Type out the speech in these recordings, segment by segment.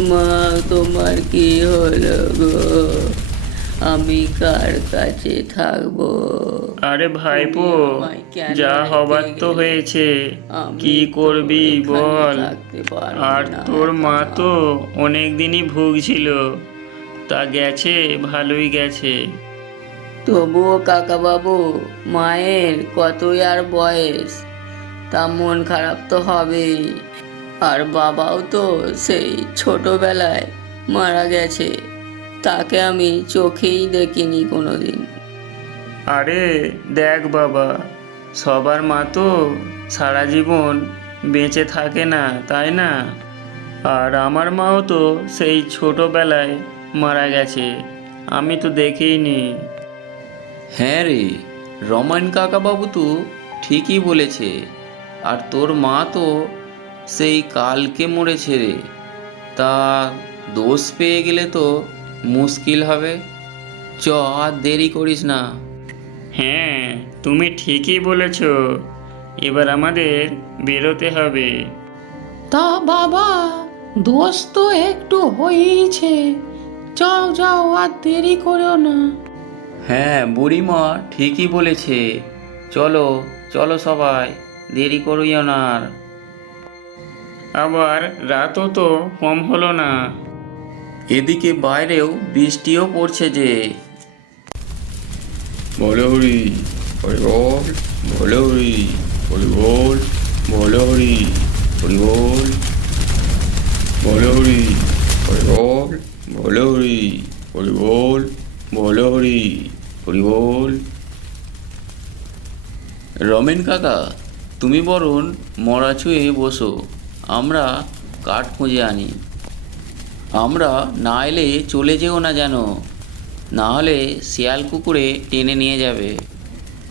মা তোমার কি হলো গো? আমি কার কাছে থাকব? আরে ভাইপো যা হবার তো হয়েছে। কি করবি বল? আর তোর মা তো অনেক দিনই ভুগছিল। তা গেছে ভালোই গেছে। তবুও কাকা বাবু মায়ের কতই আর বয়স? তা মন খারাপ তো হবেই। আর বাবাও তো সেই ছোটবেলায় মারা গেছে। তাকে আমি চোখেই দেখিনি কোনোদিন। আরে দেখ বাবা সবার মা তো সারা জীবন বেঁচে থাকে না তাই না? আর আমার মাও তো সেই ছোটবেলায় মারা গেছে আমি তো দেখিনি। হ্যাঁ রে রমায়ণ কাকাবাবু তো ঠিকই বলেছে। আর তোর মা তো সেই কালকে মরেছে রে। তা দোষ পেয়ে গেলে তো মুশকিল হবে। চ আর দেরি করিস না। হ্যাঁ তুমি ঠিকই বলেছ। এবার আমাদের বেরোতে হবে। তা বাবা দোষ তো একটু হয়েইছে। যাও যাও আর দেরি করো না। হ্যাঁ বুড়িমা ঠিকই বলেছে। চলো চলো সবাই দেরি করিও না আর। আবার রাতও তো কম হলো না। এদিকে বাইরেও বৃষ্টিও পড়ছে যে। বলো হরি। হরি বল বলো হরি। হরি বল বলো হরি। হরি বল বলো হরি। হরি বল বলো হরি। হরি বল বলো হরি। হরি বল। রমেন কাকা তুমি বরং মরা ছুঁয়ে বসো। আমরা কাঠ খুঁজে আনি। আমরা না এলে চলে যেও না যেন। না হলে শিয়াল কুকুরে টেনে নিয়ে যাবে।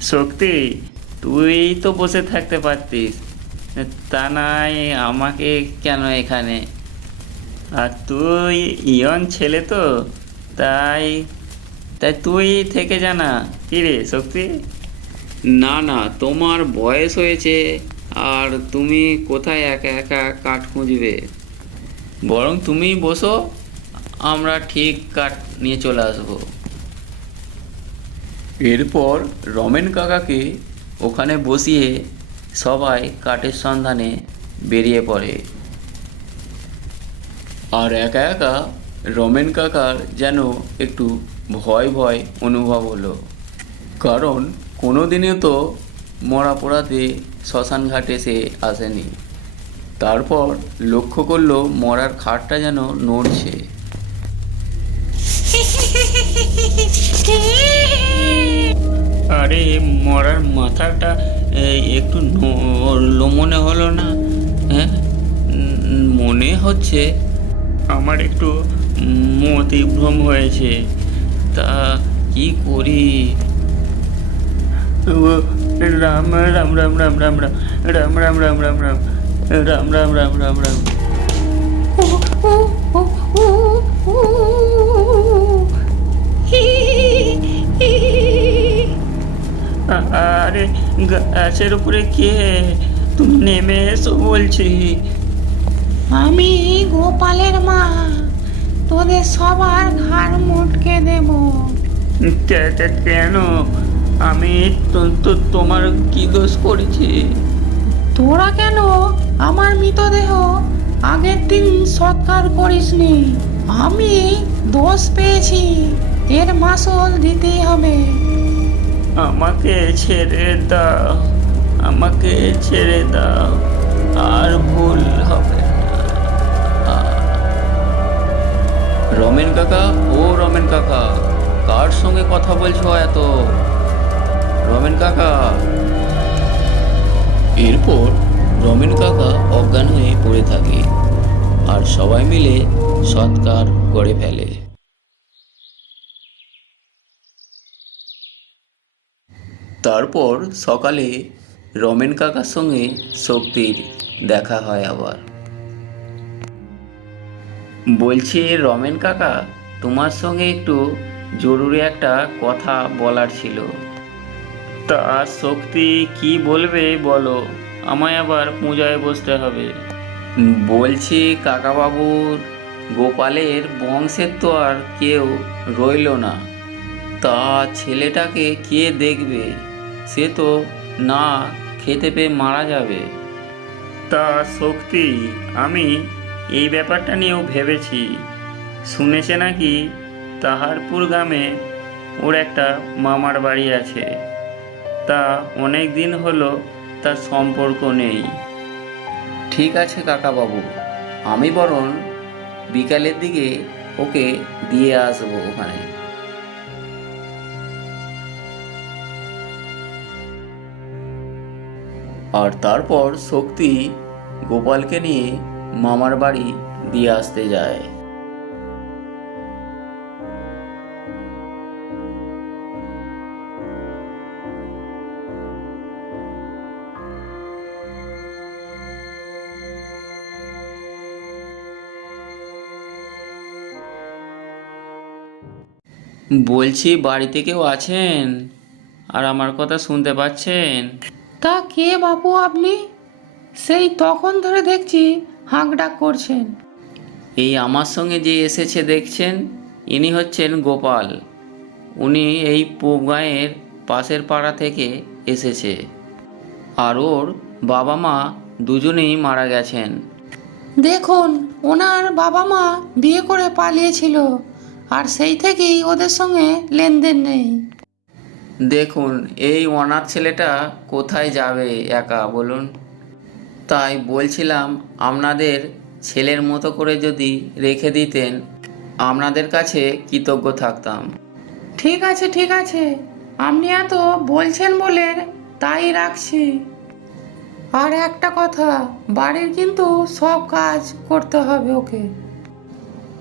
শক্তি তুই তো বসে থাকতে পারতিস। তা নাই আমাকে কেন এখানে? আর তুই ইয়ন ছেলে তো। তাই তাই তুই থেকে জানা কি রে শক্তি না না তোমার বয়স হয়েছে। আর তুমি কোথায় একা একা কাঠ খুঁজবে? বরং তুমি বসো, আমরা ঠিক কাঠ নিয়ে চলে আসব। এরপর রমেন কাকাকে ওখানে বসিয়ে সবাই কাঠের সন্ধানে বেরিয়ে পড়ে। আর একা একা রমেন কাকার যেন একটু ভয় ভয় অনুভব হলো। কারণ কোনোদিনও তো মরা পোড়াতে শ্মশান ঘাটে সে আসেনি। তারপর লক্ষ্য করল মরার খাটটা যেন নড়ছে। আরে মরার মাথাটা একটু নড়লো মনে হলো না হ্যাঁ? মনে হচ্ছে আমার একটু মতিভ্রম হয়েছে। তা কি করি? ও, রাম রাম রাম রাম রাম রাম রাম রাম রাম রাম রাম রাম রাম রাম রাম রাম আরে গাছের উপরে কে তুমি নেমে এসো বলছি আমি গোপালের মা তোদের সবার ঘাড় মোটকে দেব কেন আমি তো- তোমার কি দোষ করেছি? তোরা কেন? আমার মৃতদেহ আগের দিন সৎকার করিসনি। আমি দোষ পেয়েছি। এর মাসল দিতেই হবে। আমাকে ছেড়ে দাও আমাকে ছেড়ে দাও। আর ভুল হবে রমেন কাকা ও রমেন কাকা কার সঙ্গে কথা বলছো এত? রমেন কাকা। এরপর রমেন কাকা অজ্ঞান হয়ে পড়ে থাকে আর সবাই মিলে সৎকার করে ফেলে। তারপর সকালে রমেন কাকার সঙ্গে শক্তির দেখা হয় আবার। বলছি, রমেন কাকা, তোমার সঙ্গে একটু জরুরি একটা কথা বলার ছিল। তা শক্তি কি বলবে বলো। আমায় আবার পূজায় বসতে হবে। বলছি কাকাবাবুর গোপালের বংশের তো আর কেউ রইল না। তা ছেলেটাকে কে দেখবে? সে তো না খেতে পেয়ে মারা যাবে। তা শক্তি আমি এই ব্যাপারটা নিয়েও ভেবেছি। শুনেছে নাকি তাহারপুর গ্রামে ওর একটা মামার বাড়ি আছে। তা অনেক দিন হলো তার সম্পর্ক নেই। ঠিক আছে কাকাবাবু, আমি বরং বিকালের দিকে ওকে দিয়ে আসব ওখানে। আর তারপর শক্তি গোপালকে নিয়ে মামার বাড়ি দিয়ে আসতে যায়। বলছি বাড়িতে কেউ আছেন? আর আমার কথা শুনতে পাচ্ছেন? তা কে বাপু আপনি? সেই তখন ধরে দেখছি হাঁক ডাক করছেন। এই আমার সঙ্গে যে এসেছে দেখছেন ইনি হচ্ছেন গোপাল। উনি এই পূব গাঁয়ের পাশের পাড়া থেকে এসেছে। আর ওর বাবা মা দুজনেই মারা গেছেন। দেখুন ওনার বাবা মা বিয়ে করে পালিয়েছিল। আর সেই থেকেই ওদের সঙ্গে লেনদেন নেই। দেখুন এই অনাথ ছেলেটা কোথায় যাবে একা বলুন। তাই বলছিলাম আপনাদের ছেলের মতো করে যদি রেখে দিতেন আপনাদের কাছে কৃতজ্ঞ থাকতাম। ঠিক আছে ঠিক আছে। আপনি এত বলছেন বলে তাই রাখছি। আর একটা কথা বাড়ির কিন্তু সব কাজ করতে হবে ওকে।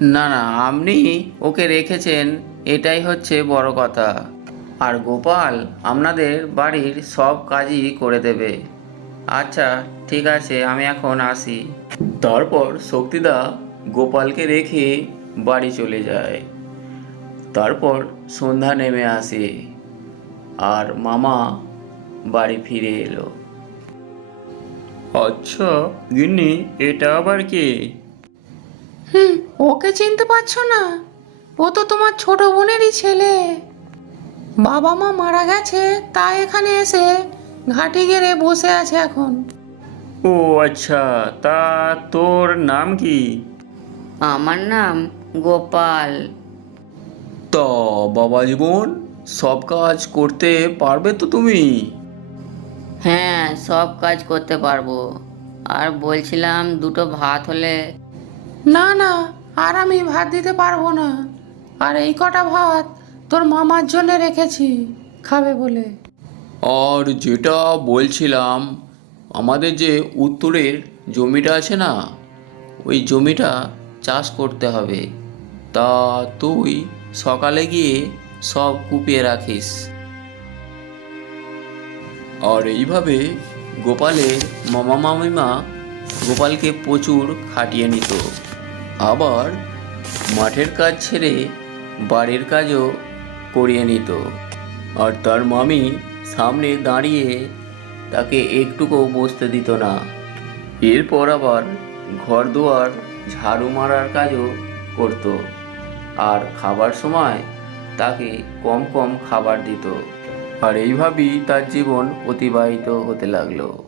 না না, আপনি ওকে রেখেছেন, এটাই হচ্ছে বড় কথা। আর গোপাল আপনাদের বাড়ির সব কাজই করে দেবে। আচ্ছা ঠিক আছে, আমি এখন আসি। তারপর শক্তিদা গোপালকে রেখে বাড়ি চলে যায়। তারপর সন্ধ্যা নেমে আসে। আর মামা বাড়ি ফিরে এলো। আচ্ছা গিন্নি, এটা আবার কে? হুম ওকে চিনতে পারছ না? ও তো তোমার ছোট বোনেরই ছেলে। বাবা মা মারা গেছে তা এখানে এসে ঘাটি গেড়ে বসে আছে এখন। ও আচ্ছা তা তোর নাম কি? আমার নাম গোপাল। তো বাবা জীবন সব কাজ করতে পারবে তো তুমি? হ্যাঁ সব কাজ করতে পারব। আর বলছিলাম দুটো ভাত হলে না না আর আমি ভাত দিতে পারব না। আর এই কটা ভাত তোর মামার জন্য রেখেছি, খাবে বলে। আর যেটা বলছিলাম, আমাদের যে উত্তরের জমিটা আছে না, ওই জমিটা চাষ করতে হবে। তা তুই সকালে গিয়ে সব কুপিয়ে রাখিস। আর এইভাবে গোপালের মামা মামিমা গোপালকে প্রচুর খাটিয়ে নিত। আবার মাঠের কাজ ছেড়ে বাড়ির কাজও করিয়ে নিত। আর তার মামি সামনে দাঁড়িয়ে তাকে একটুকু বসতে দিত না। এরপর আবার ঘর দুয়ার ঝাড়ু মারার কাজও করত আর খাবার সময় তাকে কম কম খাবার দিত। আর এইভাবেই তার জীবন অতিবাহিত হতে লাগল।